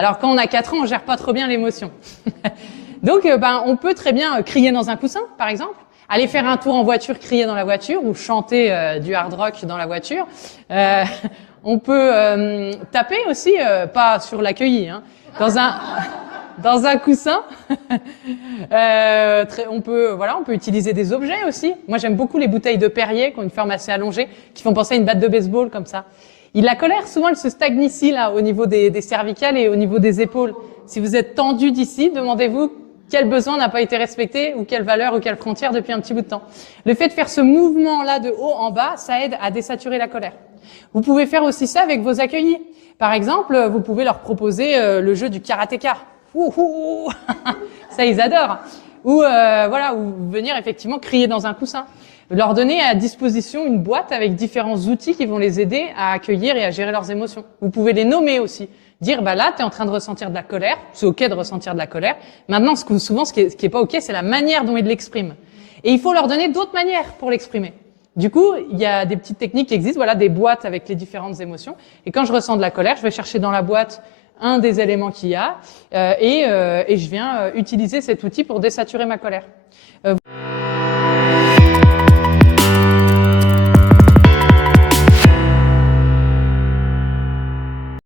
Alors quand on a 4 ans, on gère pas trop bien l'émotion. Donc on peut très bien crier dans un coussin, par exemple, aller faire un tour en voiture, crier dans la voiture, ou chanter du hard rock dans la voiture. On peut taper aussi, pas sur l'accueilli, hein, dans un coussin. On peut utiliser des objets aussi. Moi, j'aime beaucoup les bouteilles de Perrier qui ont une forme assez allongée, qui font penser à une batte de baseball comme ça. La colère, souvent, elle se stagne ici, là, au niveau des cervicales et au niveau des épaules. Si vous êtes tendu d'ici, demandez-vous quel besoin n'a pas été respecté ou quelle valeur ou quelle frontière depuis un petit bout de temps. Le fait de faire ce mouvement-là de haut en bas, ça aide à désaturer la colère. Vous pouvez faire aussi ça avec vos accueillis. Par exemple, vous pouvez leur proposer le jeu du karatéka. Ça, ils adorent. Ou venir effectivement crier dans un coussin. Leur donner à disposition une boîte avec différents outils qui vont les aider à accueillir et à gérer leurs émotions. Vous pouvez les nommer aussi. Dire, là, tu es en train de ressentir de la colère. C'est OK de ressentir de la colère. Maintenant, ce qui est pas OK, c'est la manière dont ils l'expriment. Et il faut leur donner d'autres manières pour l'exprimer. Du coup, il y a des petites techniques qui existent, des boîtes avec les différentes émotions. Et quand je ressens de la colère, je vais chercher dans la boîte un des éléments qu'il y a et je viens utiliser cet outil pour désaturer ma colère.